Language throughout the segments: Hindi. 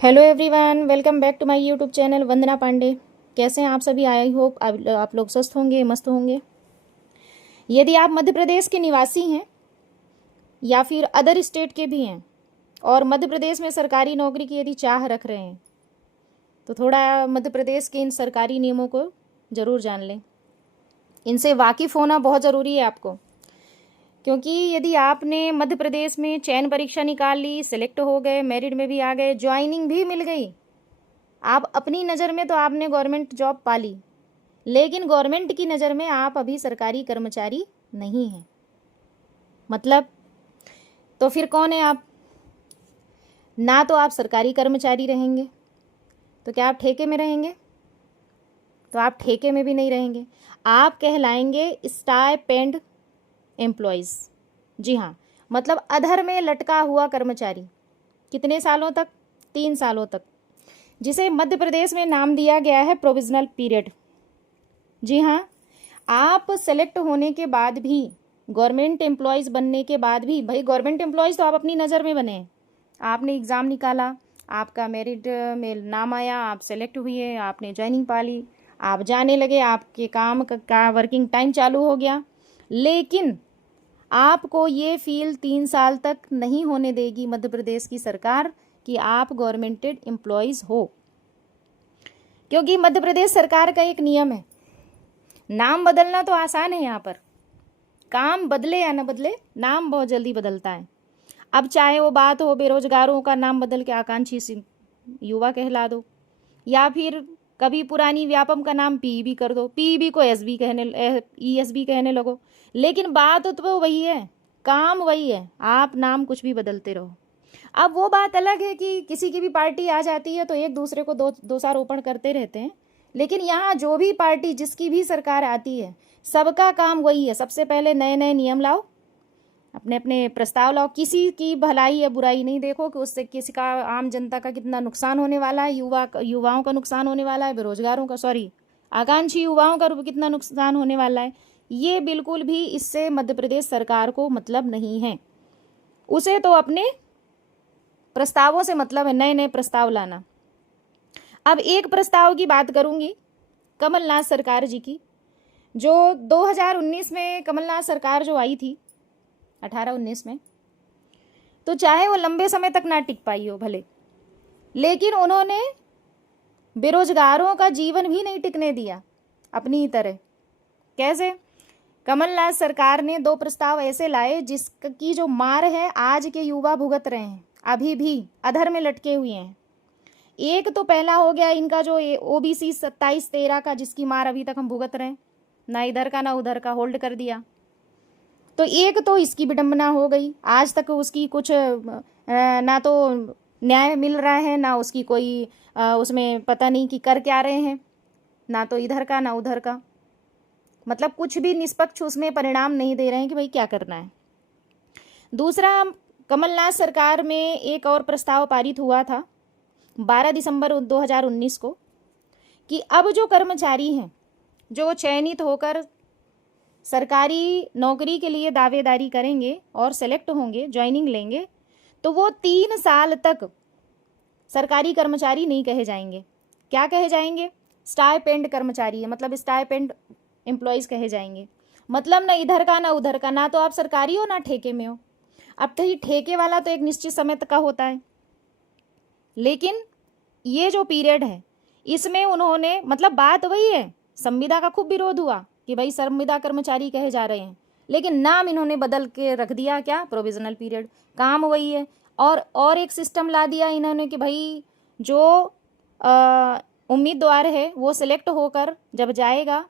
Hello everyone, welcome back to my YouTube channel Vandana Pandey. कैसे हैं आप सभी? आई होप आप लोग स्वस्थ होंगे, मस्त होंगे। यदि आप मध्य प्रदेश के निवासी हैं या फिर अदर स्टेट के भी हैं और मध्य प्रदेश में सरकारी नौकरी की यदि चाह रख रहे हैं तो थोड़ा मध्य प्रदेश के इन सरकारी नियमों को ज़रूर जान लें। इनसे वाकिफ़ होना बहुत ज़रूरी है आपको, क्योंकि यदि आपने मध्य प्रदेश में चयन परीक्षा निकाल ली, सिलेक्ट हो गए, मेरिट में भी आ गए, ज्वाइनिंग भी मिल गई, आप अपनी नज़र में तो आपने गवर्नमेंट जॉब पा ली, लेकिन गवर्नमेंट की नज़र में आप अभी सरकारी कर्मचारी नहीं हैं। मतलब तो फिर कौन है आप? ना तो आप सरकारी कर्मचारी रहेंगे, तो क्या आप ठेके में रहेंगे? तो आप ठेके में भी नहीं रहेंगे, आप कहलाएंगे स्टाइपेंड एम्प्लॉयज़। जी हाँ, मतलब अधर में लटका हुआ कर्मचारी। कितने सालों तक? 3 सालों तक, जिसे मध्य प्रदेश में नाम दिया गया है प्रोविजनल पीरियड। जी हाँ, आप सेलेक्ट होने के बाद भी, गवर्नमेंट एम्प्लॉयज़ बनने के बाद भी, भाई गवर्नमेंट एम्प्लॉयज़ तो आप अपनी नज़र में बने हैं, आपने एग्ज़ाम निकाला, आपका मेरिट में नाम आया, आप सेलेक्ट हुए, आपने ज्वाइनिंग पा ली, आप जाने लगे, आपके काम का वर्किंग टाइम चालू हो गया, लेकिन आपको ये फील 3 साल तक नहीं होने देगी मध्य प्रदेश की सरकार कि आप गवर्नमेंटेड एम्प्लॉयज़ हो। क्योंकि मध्य प्रदेश सरकार का एक नियम है, नाम बदलना तो आसान है, यहाँ पर काम बदले या न बदले, नाम बहुत जल्दी बदलता है। अब चाहे वो बात हो बेरोजगारों का नाम बदल के आकांक्षी युवा कहला दो, या फिर कभी पुरानी व्यापम का नाम पीईबी कर दो, पीईबी को एसबी कहने, ईएसबी कहने लगो, लेकिन बात तो वही है, काम वही है, आप नाम कुछ भी बदलते रहो। अब वो बात अलग है कि किसी की भी पार्टी आ जाती है तो एक दूसरे को दोषारोपण करते रहते हैं, लेकिन यहाँ जो भी पार्टी, जिसकी भी सरकार आती है, सबका काम वही है, सबसे पहले नए नए नियम लाओ, अपने अपने प्रस्ताव लाओ, किसी की भलाई या बुराई नहीं देखो कि उससे किसी का, आम जनता का कितना नुकसान होने वाला है, युवाओं का नुकसान होने वाला है, बेरोजगारों का, आकांक्षी युवाओं का कितना नुकसान होने वाला है, ये बिल्कुल भी इससे मध्य प्रदेश सरकार को मतलब नहीं है। उसे तो अपने प्रस्तावों से मतलब है, नए नए प्रस्ताव लाना। अब एक प्रस्ताव की बात करूंगी कमलनाथ सरकार जी की, जो 2019 में कमलनाथ सरकार जो आई थी, 18-19 में, तो चाहे वो लंबे समय तक ना टिक पाई हो भले, लेकिन उन्होंने बेरोजगारों का जीवन भी नहीं टिकने दिया अपनी ही तरह। कैसे? कमलनाथ सरकार ने 2 प्रस्ताव ऐसे लाए जिसकी जो मार है आज के युवा भुगत रहे हैं, अभी भी अधर में लटके हुए हैं। एक तो पहला हो गया इनका जो ओबीसी 27-13 का, जिसकी मार अभी तक हम भुगत रहे हैं, ना इधर का ना उधर का, होल्ड कर दिया। तो एक तो इसकी विडंबना हो गई, आज तक उसकी कुछ ना तो न्याय मिल रहा है, ना उसकी कोई उसमें पता नहीं कि कर क्या रहे हैं, ना तो इधर का ना उधर का, मतलब कुछ भी निष्पक्ष उसमें परिणाम नहीं दे रहे हैं कि भाई क्या करना है। दूसरा, कमलनाथ सरकार में एक और प्रस्ताव पारित हुआ था 12 दिसंबर 2019 को, कि अब जो कर्मचारी हैं जो चयनित होकर सरकारी नौकरी के लिए दावेदारी करेंगे और सेलेक्ट होंगे, ज्वाइनिंग लेंगे, तो वो 3 साल तक सरकारी कर्मचारी नहीं कहे जाएंगे। क्या कहे जाएंगे? स्टाइपेंड कर्मचारी है, मतलब स्टाइपेंड एम्प्लॉयज़ कहे जाएंगे। मतलब ना इधर का ना उधर का, ना तो आप सरकारी हो ना ठेके में हो। अब तो ये ठेके वाला तो एक निश्चित समय तक का होता है, लेकिन ये जो पीरियड है इसमें उन्होंने, मतलब बात वही है, संविदा का खूब विरोध हुआ कि भाई संविदा कर्मचारी कहे जा रहे हैं, लेकिन नाम इन्होंने बदल के रख दिया, क्या? Provisional period. काम वही है, और एक सिस्टम ला दिया इन्होंने कि भाई जो उम्मीदवार है वो सिलेक्ट होकर जब जाएगा,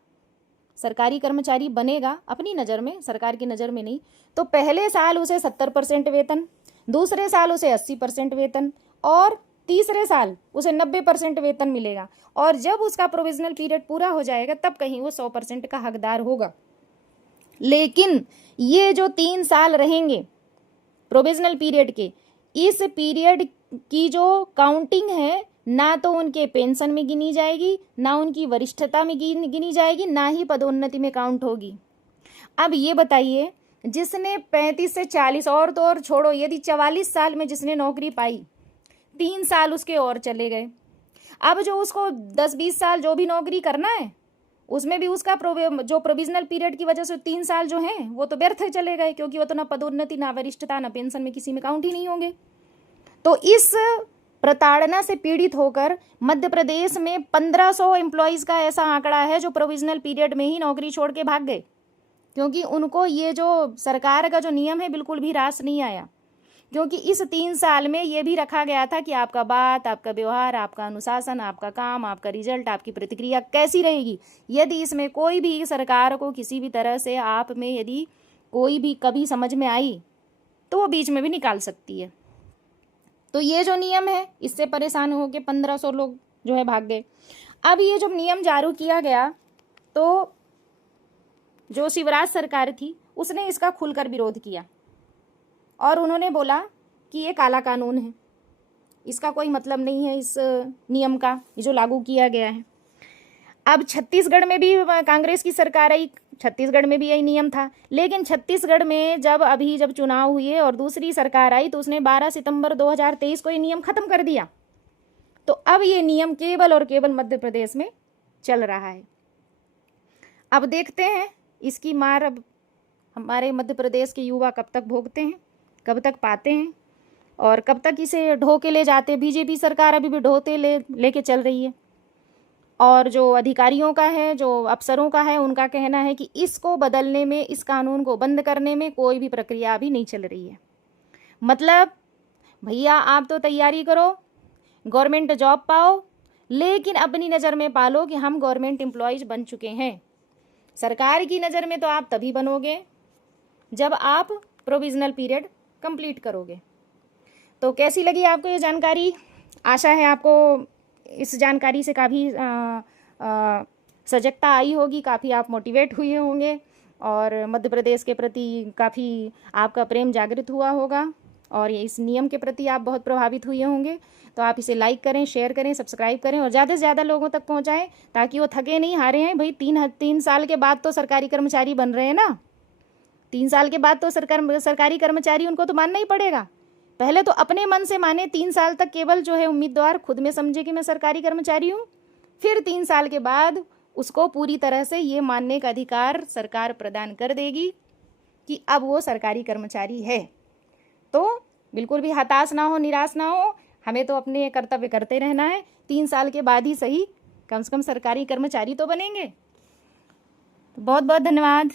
सरकारी कर्मचारी बनेगा अपनी नज़र में, सरकार की नज़र में नहीं, तो पहले साल उसे 70% वेतन, दूसरे साल उसे 80% वेतन, और तीसरे साल उसे 90% वेतन मिलेगा, और जब उसका प्रोविजनल पीरियड पूरा हो जाएगा तब कहीं वो 100% का हकदार होगा। लेकिन ये जो 3 साल रहेंगे प्रोविजनल पीरियड के, इस पीरियड की जो काउंटिंग है, ना तो उनके पेंशन में गिनी जाएगी, ना उनकी वरिष्ठता में गिनी जाएगी, ना ही पदोन्नति में काउंट होगी। अब ये बताइए, जिसने 35 से 40, और तो और छोड़ो, यदि 44 साल में जिसने नौकरी पाई, 3 साल उसके और चले गए। अब जो उसको 10-20 साल जो भी नौकरी करना है, उसमें भी उसका जो प्रोविजनल पीरियड की वजह से 3 साल जो हैं वो तो व्यर्थ चले गए, क्योंकि वो तो ना पदोन्नति, ना वरिष्ठता, ना पेंशन में किसी में काउंट ही नहीं होंगे। तो इस प्रताड़ना से पीड़ित होकर मध्य प्रदेश में 1500 एम्प्लॉयज़ का ऐसा आंकड़ा है जो प्रोविजनल पीरियड में ही नौकरी छोड़ के भाग गए, क्योंकि उनको ये जो सरकार का जो नियम है बिल्कुल भी रास नहीं आया। क्योंकि इस 3 साल में ये भी रखा गया था कि आपका बात, आपका व्यवहार, आपका अनुशासन, आपका काम, आपका रिजल्ट, आपकी प्रतिक्रिया कैसी रहेगी। यदि इसमें कोई भी सरकार को किसी भी तरह से आप में यदि कोई भी कभी समझ में आई तो वो बीच में भी निकाल सकती है। तो ये जो नियम है इससे परेशान होकर 1500 लोग जो है भाग गए। अब ये जब नियम जारी किया गया तो जो शिवराज सरकार थी उसने इसका खुलकर विरोध किया और उन्होंने बोला कि ये काला कानून है, इसका कोई मतलब नहीं है इस नियम का, ये जो लागू किया गया है। अब छत्तीसगढ़ में भी कांग्रेस की सरकार आई, छत्तीसगढ़ में भी यही नियम था, लेकिन छत्तीसगढ़ में जब चुनाव हुए और दूसरी सरकार आई तो उसने 12 सितंबर 2023 को ये नियम खत्म कर दिया। तो अब ये नियम केवल और केवल मध्य प्रदेश में चल रहा है। अब देखते हैं इसकी मार अब हमारे मध्य प्रदेश के युवा कब तक भोगते हैं, कब तक पाते हैं और कब तक इसे ढो के ले जाते। बीजेपी सरकार अभी भी ढोते लेके चल रही है और जो अधिकारियों का है, जो अफसरों का है, उनका कहना है कि इसको बदलने में, इस कानून को बंद करने में कोई भी प्रक्रिया अभी नहीं चल रही है। मतलब भैया आप तो तैयारी करो, गवर्नमेंट जॉब पाओ, लेकिन अपनी नज़र में पालो कि हम गवर्नमेंट एम्प्लॉयज़ बन चुके हैं। सरकार की नज़र में तो आप तभी बनोगे जब आप प्रोविजनल पीरियड कंप्लीट करोगे। तो कैसी लगी आपको ये जानकारी? आशा है आपको इस जानकारी से काफ़ी सजगता आई होगी, काफ़ी आप मोटिवेट हुए होंगे और मध्य प्रदेश के प्रति काफ़ी आपका प्रेम जागृत हुआ होगा और ये इस नियम के प्रति आप बहुत प्रभावित हुए होंगे। तो आप इसे लाइक करें, शेयर करें, सब्सक्राइब करें और ज़्यादा से ज़्यादा लोगों तक पहुंचाएं ताकि वो थके नहीं हारे हैं। भाई 3 साल के बाद तो सरकारी कर्मचारी बन रहे हैं ना, 3 साल के बाद तो सरकारी कर्मचारी उनको तो मानना ही पड़ेगा। पहले तो अपने मन से माने, 3 साल तक केवल जो है उम्मीदवार खुद में समझे कि मैं सरकारी कर्मचारी हूँ, फिर 3 साल के बाद उसको पूरी तरह से ये मानने का अधिकार सरकार प्रदान कर देगी कि अब वो सरकारी कर्मचारी है। तो बिल्कुल भी हताश ना हो, निराश ना हो, हमें तो अपने कर्तव्य करते रहना है। 3 साल के बाद ही सही, कम से कम सरकारी कर्मचारी तो बनेंगे। तो बहुत बहुत धन्यवाद।